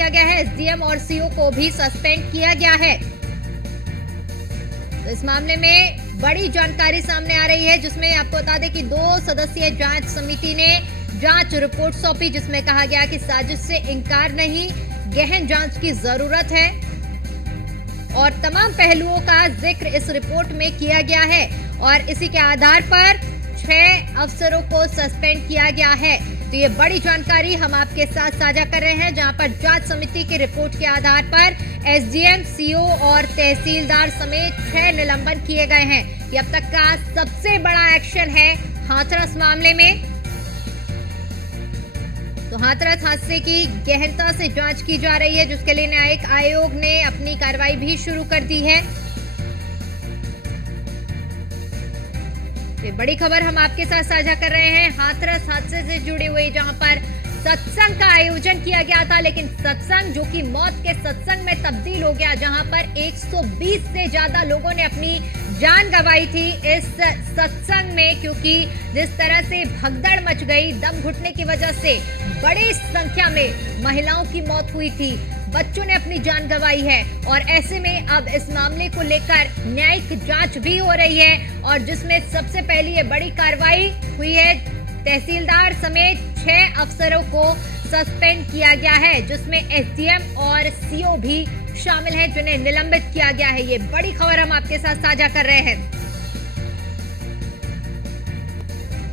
किया गया है। एसडीएम और सीओ को भी सस्पेंड किया गया है। तो इस मामले में बड़ी जानकारी सामने आ रही है, जिसमें आपको बता दें कि 2 सदस्यीय जांच समिति ने जांच रिपोर्ट सौंपी, जिसमें कहा गया कि साजिश से इंकार नहीं, गहन जांच की जरूरत है और तमाम पहलुओं का जिक्र इस रिपोर्ट में किया गया है और इसी के आधार पर 6 अफसरों को सस्पेंड किया गया है। तो ये बड़ी जानकारी हम आपके साथ साझा कर रहे हैं, जहां पर जांच समिति की रिपोर्ट के आधार पर एसडीएम, सीओ और तहसीलदार समेत 6 निलंबन किए गए हैं। ये अब तक का सबसे बड़ा एक्शन है हाथरस मामले में। तो हाथरस हादसे की गहनता से जांच की जा रही है, जिसके लिए न्यायिक आयोग ने अपनी कार्रवाई भी शुरू कर दी है। ये बड़ी खबर हम आपके साथ साझा कर रहे हैं हाथरस हादसे से जुड़ी हुई, जहां पर सत्संग का आयोजन किया गया था, लेकिन सत्संग जो कि मौत के सत्संग में तब्दील हो गया, जहां पर 120 से ज्यादा लोगों ने अपनी जान गंवाई थी इस सत्संग में, क्योंकि जिस तरह से भगदड़ मच गई, दम घुटने की वजह से बड़ी संख्या में महिलाओं की मौत हुई थी, बच्चों ने अपनी जान गंवाई है और ऐसे में अब इस मामले को लेकर न्यायिक जांच भी हो रही है और जिसमें सबसे पहली ये बड़ी कार्रवाई हुई है। तहसीलदार समेत 6 अफसरों को सस्पेंड किया गया है, जिसमें एसडीएम और सीओ भी शामिल हैं, जिन्हें निलंबित किया गया है। ये बड़ी खबर हम आपके साथ साझा कर रहे हैं।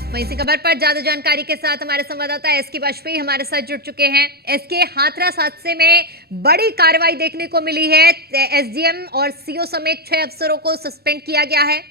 वहीं इसी खबर पर ज्यादा जानकारी के साथ हमारे संवाददाता एसके वाजपेयी हमारे साथ जुड़ चुके हैं। एसके, हाथरस हादसे में बड़ी कार्रवाई देखने को मिली है, एसडीएम और सीओ समेत 6 अफसरों को सस्पेंड किया गया है।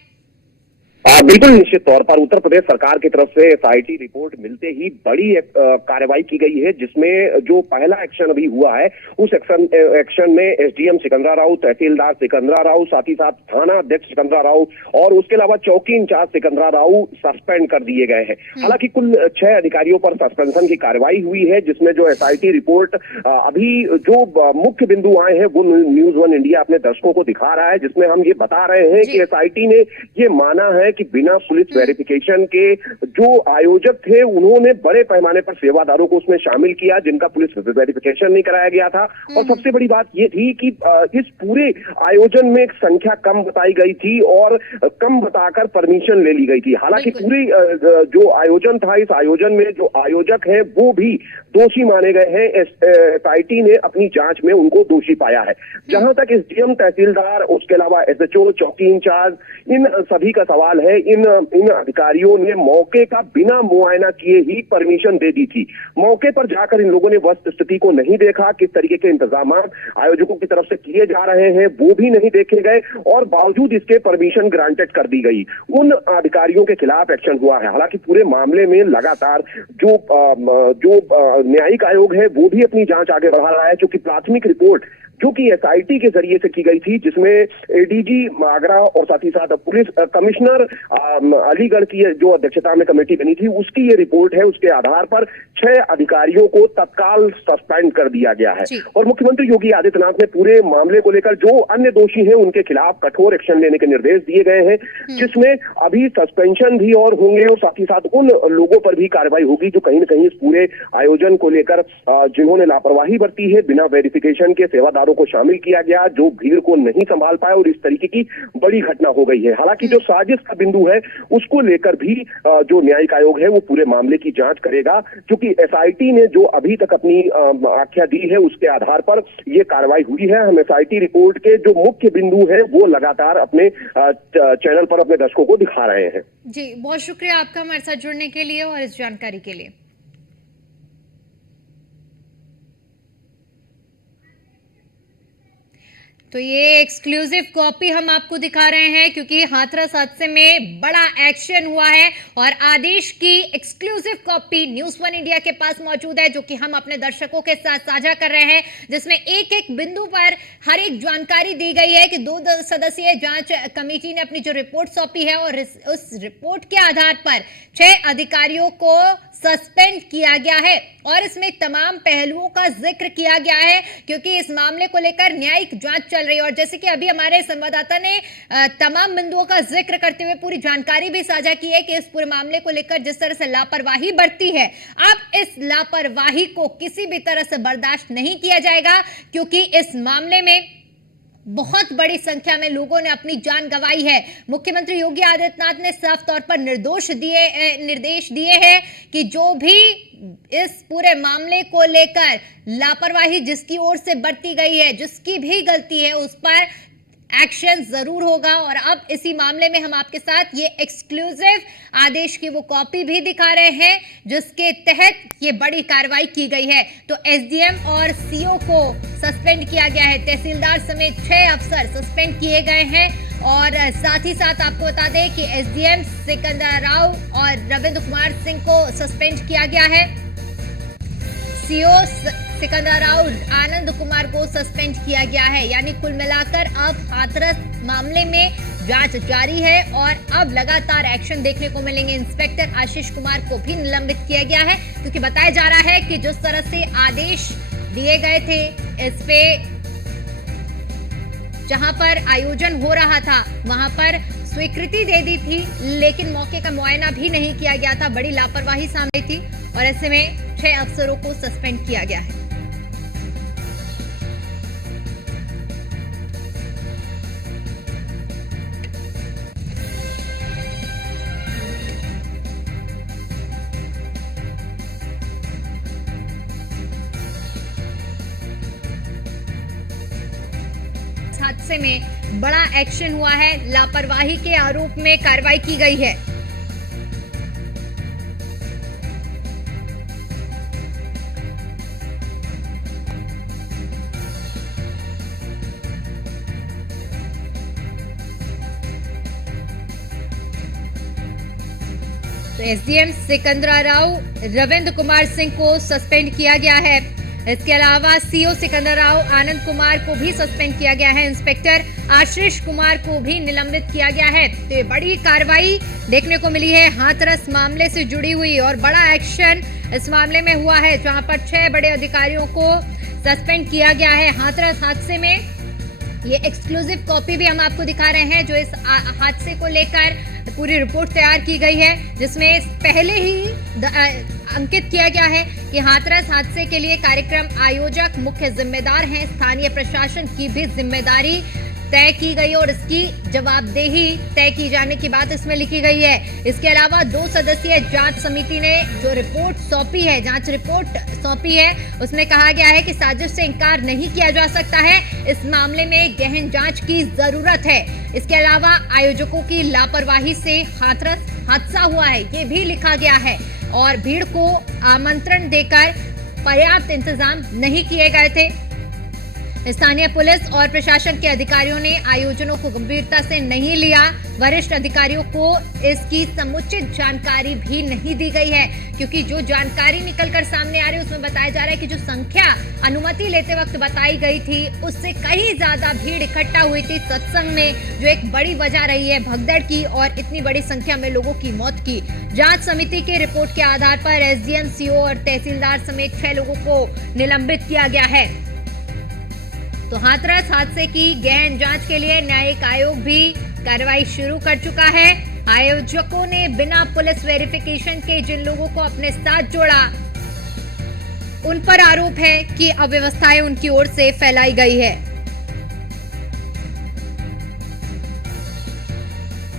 बिल्कुल निश्चित तौर पर उत्तर प्रदेश सरकार की तरफ से एसआईटी रिपोर्ट मिलते ही बड़ी कार्रवाई की गई है, जिसमें जो पहला एक्शन अभी हुआ है उस एक्शन में एसडीएम सिकंदरा राव, तहसीलदार सिकंदरा राव, साथ ही साथ थाना अध्यक्ष सिकंदरा राव और उसके अलावा चौकी इंचार्ज सिकंदरा राव सस्पेंड कर दिए गए हैं। हालांकि कुल 6 अधिकारियों पर सस्पेंशन की कार्रवाई हुई है, जिसमें जो एसआईटी रिपोर्ट अभी जो मुख्य बिंदु आए हैं वो न्यूज 1 इंडिया अपने दर्शकों को दिखा रहा है, जिसमें हम ये बता रहे हैं कि एसआईटी ने ये माना है कि बिना पुलिस वेरिफिकेशन के जो आयोजक थे उन्होंने बड़े पैमाने पर सेवादारों को उसमें शामिल किया, जिनका पुलिस वेरिफिकेशन नहीं कराया गया था। और सबसे बड़ी बात ये थी कि इस पूरे आयोजन में एक संख्या कम बताई गई थी और कम बताकर परमिशन ले ली गई थी। हालांकि पूरी जो आयोजन था, इस आयोजन में जो आयोजक है वो भी दोषी माने गए हैं। एसआईटी ने अपनी जांच में उनको दोषी पाया है। जहां तक एसडीएम, तहसीलदार, उसके अलावा एसएचओ, चौकी इंचार्ज, इन सभी का सवाल है, इन अधिकारियों ने मौके का बिना मुआयना किए ही परमिशन दे दी थी। मौके पर जाकर इन लोगों ने वस्तु स्थिति को नहीं देखा, किस तरीके के इंतजाम आयोजकों की तरफ से किए जा रहे हैं वो भी नहीं देखे गए और बावजूद इसके परमिशन ग्रांटेड कर दी गई। उन अधिकारियों के खिलाफ एक्शन हुआ है। हालांकि पूरे मामले में लगातार जो न्यायिक आयोग है वो भी अपनी जांच आगे बढ़ा रहा है, क्योंकि प्राथमिक रिपोर्ट जो कि एसआईटी के जरिए से की गई थी, जिसमें एडीजी आगरा और साथ ही साथ पुलिस कमिश्नर अलीगढ़ की जो अध्यक्षता में कमेटी बनी थी उसकी ये रिपोर्ट है। उसके आधार पर 6 अधिकारियों को तत्काल सस्पेंड कर दिया गया है और मुख्यमंत्री योगी आदित्यनाथ ने पूरे मामले को लेकर जो अन्य दोषी हैं उनके खिलाफ कठोर एक्शन लेने के निर्देश दिए गए हैं, जिसमें अभी सस्पेंशन भी और होंगे और साथ ही साथ उन लोगों पर भी कार्रवाई होगी जो कहीं न कहीं इस पूरे आयोजन को लेकर जिन्होंने लापरवाही बरती है, बिना वेरिफिकेशन के सेवादार को शामिल किया गया, जो भीड़ को नहीं संभाल पाए और इस तरीके की बड़ी घटना हो गई है। हालांकि जो साजिश का बिंदु है उसको लेकर भी जो न्यायिक आयोग है वो पूरे मामले की जांच करेगा, क्योंकि एसआईटी ने जो अभी तक अपनी आख्या दी है उसके आधार पर यह कार्रवाई हुई है। हम एसआईटी रिपोर्ट के जो मुख्य बिंदु है वो लगातार अपने चैनल पर अपने दर्शकों को दिखा रहे हैं। जी, बहुत शुक्रिया आपका हमारे साथ जुड़ने के लिए और इस जानकारी के लिए। तो ये एक्सक्लूसिव कॉपी हम आपको दिखा रहे हैं, क्योंकि हाथरस हादसे में बड़ा एक्शन हुआ है और आदेश की एक्सक्लूसिव कॉपी न्यूज 1 इंडिया के पास मौजूद है, जो कि हम अपने दर्शकों के साथ साझा कर रहे हैं, जिसमें एक एक बिंदु पर हर एक जानकारी दी गई है कि 2 सदस्यीय जांच कमेटी ने अपनी जो रिपोर्ट सौंपी है और उस रिपोर्ट के आधार पर 6 अधिकारियों को सस्पेंड किया गया है और इसमें तमाम पहलुओं का जिक्र किया गया है क्योंकि इस मामले को लेकर न्यायिक जांच चल रही है। और जैसे कि अभी हमारे संवाददाता ने तमाम बिंदुओं का जिक्र करते हुए पूरी जानकारी भी साझा की है कि इस पूरे मामले को लेकर जिस तरह से लापरवाही बरती है, अब इस लापरवाही को किसी भी तरह से बर्दाश्त नहीं किया जाएगा क्योंकि इस मामले में बहुत बड़ी संख्या में लोगों ने अपनी जान गंवाई है। मुख्यमंत्री योगी आदित्यनाथ ने साफ तौर पर निर्देश दिए हैं कि जो भी इस पूरे मामले को लेकर लापरवाही जिसकी ओर से बरती गई है, जिसकी भी गलती है, उस पर एक्शन जरूर होगा। और अब इसी मामले में हम आपके साथ ये एक्सक्लूसिव आदेश की वो कॉपी भी दिखा रहे हैं जिसके तहत ये बड़ी कार्रवाई की गई है। तो एसडीएम और सीओ को सस्पेंड किया गया है, तहसीलदार समेत 6 अफसर सस्पेंड किए गए हैं। और साथ ही साथ आपको बता दें कि एसडीएम सिकंदर राव और रविंद्र कुमार सिंह को सस्पेंड किया गया है। सीओ सिकंदर राव आनंद कुमार को सस्पेंड किया गया है। यानी कुल मिलाकर अब हाथरस मामले में जांच जारी है और अब लगातार एक्शन देखने को मिलेंगे। इंस्पेक्टर आशीष कुमार को भी निलंबित किया गया है क्योंकि बताया जा रहा है कि जिस तरह से आदेश दिए गए थे, इस पे जहां पर आयोजन हो रहा था वहां पर स्वीकृति दे दी थी, लेकिन मौके का मुआयना भी नहीं किया गया था। बड़ी लापरवाही सामने थी और ऐसे में 6 अफसरों को सस्पेंड किया गया है। हादसे में बड़ा एक्शन हुआ है, लापरवाही के आरोप में कार्रवाई की गई है। तो एसडीएम सिकंदरा राव रविंद्र कुमार सिंह को सस्पेंड किया गया है। इसके अलावा सीओ सिकंदर राव आनंद कुमार को भी सस्पेंड किया गया है। इंस्पेक्टर आशीष कुमार को भी निलंबित किया गया है। तो ये बड़ी कार्रवाई देखने को मिली है हाथरस मामले से जुड़ी हुई और बड़ा एक्शन इस मामले में हुआ है जहां पर 6 बड़े अधिकारियों को सस्पेंड किया गया है। हाथरस हादसे में ये एक्सक्लूसिव कॉपी भी हम आपको दिखा रहे हैं जो इस हादसे को लेकर पूरी रिपोर्ट तैयार की गई है, जिसमें पहले ही अंकित किया गया है कि हाथरस हादसे के लिए कार्यक्रम आयोजक मुख्य जिम्मेदार हैं। स्थानीय प्रशासन की भी जिम्मेदारी तय की गई और इसकी जवाबदेही तय की जाने की बात इसमें लिखी गई है। इसके अलावा 2 सदस्यीय जांच समिति ने जो रिपोर्ट सौंपी है, जांच रिपोर्ट सौंपी है, उसमें कहा गया है कि साजिश से इनकार नहीं किया जा सकता है। इस मामले में गहन जांच की जरूरत है। इसके अलावा आयोजकों की लापरवाही से हाथरस हादसा हुआ है, ये भी लिखा गया है। और भीड़ को आमंत्रण देकर पर्याप्त इंतजाम नहीं किए गए थे। स्थानीय पुलिस और प्रशासन के अधिकारियों ने आयोजनों को गंभीरता से नहीं लिया। वरिष्ठ अधिकारियों को इसकी समुचित जानकारी भी नहीं दी गई है क्योंकि जो जानकारी निकलकर सामने आ रही है उसमें बताया जा रहा है कि जो संख्या अनुमति लेते वक्त बताई गई थी उससे कहीं ज्यादा भीड़ इकट्ठा हुई थी सत्संग में, जो एक बड़ी वजह रही है भगदड़ की और इतनी बड़ी संख्या में लोगों की मौत की। जांच समिति की रिपोर्ट के आधार पर एसडीएम, सीओ और तहसीलदार समेत 6 लोगों को निलंबित किया गया है। तो हाथरस हादसे की गहन जांच के लिए न्यायिक आयोग भी कार्रवाई शुरू कर चुका है। आयोजकों ने बिना पुलिस वेरिफिकेशन के जिन लोगों को अपने साथ जोड़ा उन पर आरोप है कि अव्यवस्थाएं उनकी ओर से फैलाई गई है।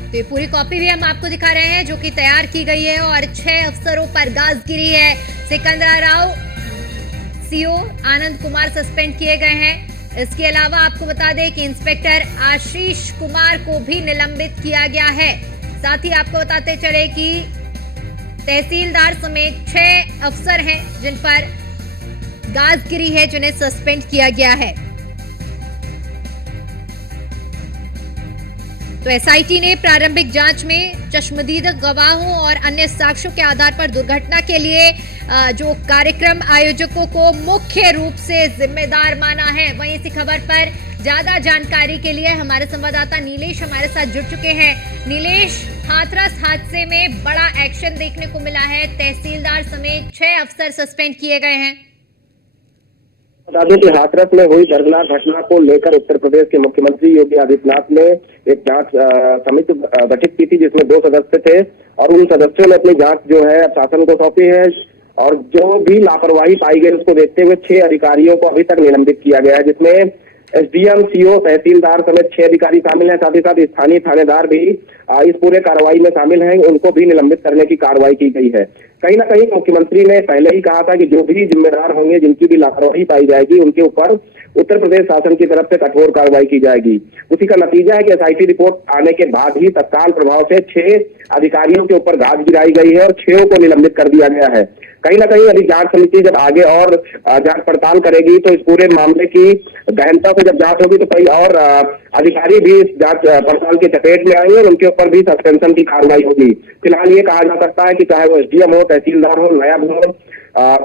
तो ये पूरी कॉपी भी हम आपको दिखा रहे हैं जो कि तैयार की गई है और 6 अफसरों पर गाज गिरी है। सिकंदर राव, सीओ आनंद कुमार सस्पेंड किए गए हैं। इसके अलावा आपको बता दें कि इंस्पेक्टर आशीष कुमार को भी निलंबित किया गया है। साथ ही आपको बताते चले कि तहसीलदार समेत 6 अफसर हैं जिन पर गाज गिरी है, जिन्हें सस्पेंड किया गया है। तो एसआईटी ने प्रारंभिक जांच में चश्मदीद गवाहों और अन्य साक्ष्यों के आधार पर दुर्घटना के लिए जो कार्यक्रम आयोजकों को मुख्य रूप से जिम्मेदार माना है। वहीं इसी खबर पर ज्यादा जानकारी के लिए हमारे संवाददाता नीलेश हमारे साथ जुड़ चुके हैं। नीलेश, हाथरस हादसे में बड़ा एक्शन देखने को मिला है। तहसीलदार समेत 6 अफसर सस्पेंड किए गए हैं। बता दें कि हाथरस में हुई दर्दनाक घटना को लेकर उत्तर प्रदेश के मुख्यमंत्री योगी आदित्यनाथ ने एक जांच समिति गठित की थी, जिसमें 2 सदस्य थे और उन सदस्यों ने अपनी जांच जो है अब शासन को सौंपी है। और जो भी लापरवाही पाई गई उसको देखते हुए 6 अधिकारियों को अभी तक निलंबित किया गया है, जिसमें एसडीएम, सीओ, तहसीलदार समेत 6 अधिकारी शामिल हैं। साथ ही साथ स्थानीय थानेदार भी इस पूरे कार्रवाई में शामिल हैं, उनको भी निलंबित करने की कार्रवाई की गई है। कहीं ना कहीं मुख्यमंत्री ने पहले ही कहा था कि जो भी जिम्मेदार होंगे, जिनकी भी लापरवाही पाई जाएगी, उनके ऊपर उत्तर प्रदेश शासन की तरफ से कठोर कार्रवाई की जाएगी। उसी का नतीजा है कि एसआईटी रिपोर्ट आने के बाद ही तत्काल प्रभाव से 6 अधिकारियों के ऊपर गाज गिराई गई है और 6 को निलंबित कर दिया गया है। कहीं ना कहीं अभी जांच समिति जब आगे और जांच पड़ताल करेगी तो इस पूरे मामले की गहनता से जब जांच होगी तो कई और अधिकारी भी इस जांच पड़ताल के चपेट में आएंगे और उनके ऊपर भी सस्पेंशन की कार्रवाई होगी। फिलहाल ये कहा जा सकता है कि चाहे वो एसडीएम हो, तहसीलदार हो, नायब हो,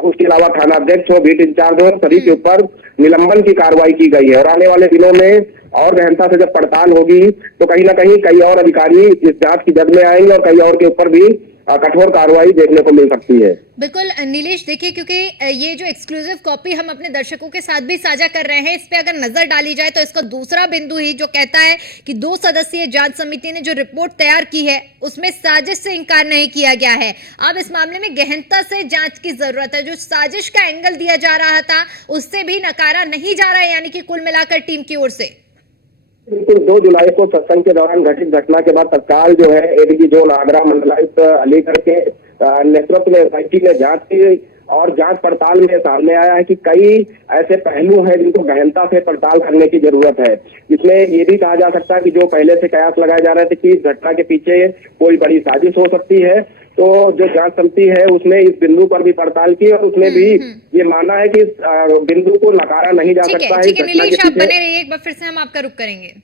उसके अलावा थाना अध्यक्ष हो, बीट इंचार्ज हो, सभी के ऊपर निलंबन की कार्रवाई की गई है। और आने वाले दिनों में और गहनता से जब पड़ताल होगी तो कहीं ना कहीं कई और अधिकारी इस जांच की जद में आएंगे और कई और के ऊपर भी कठोर कार्रवाई देखने को मिल सकती है। बिल्कुल नीलेश, देखिए क्योंकि ये जो एक्सक्लूसिव कॉपी हम अपने दर्शकों के साथ भी साझा कर रहे हैं, इस पे अगर नजर डाली जाए तो इसका दूसरा बिंदु ही जो कहता है कि 2 सदस्यीय जांच समिति ने जो रिपोर्ट तैयार की है उसमें साजिश से इंकार नहीं किया गया है। अब इस मामले में गहनता से जांच की जरूरत है। जो साजिश का एंगल दिया जा रहा था उससे भी नकारा नहीं जा रहा है, यानी कि कुल मिलाकर टीम की ओर से। बिल्कुल 2 जुलाई को सत्संग के दौरान घटित घटना के बाद तत्काल जो है एडीजी जोन आगरा मंडलायुक्त अलीगढ़ के नेतृत्व में एसआईटी ने जांच की और जांच पड़ताल में सामने आया है कि कई ऐसे पहलू हैं जिनको गहनता से पड़ताल करने की जरूरत है। इसमें ये भी कहा जा सकता है कि जो पहले से कयास लगाए जा रहे थे कि इस घटना के पीछे कोई बड़ी साजिश हो सकती है, तो जो जांच समिति है उसने इस बिंदु पर भी पड़ताल की और उसने भी ये माना है कि इस बिंदु को नकारा नहीं जा सकता है। ठीक है नीलेश, आप बने रहिए, एक बार फिर से हम आपका रुख करेंगे।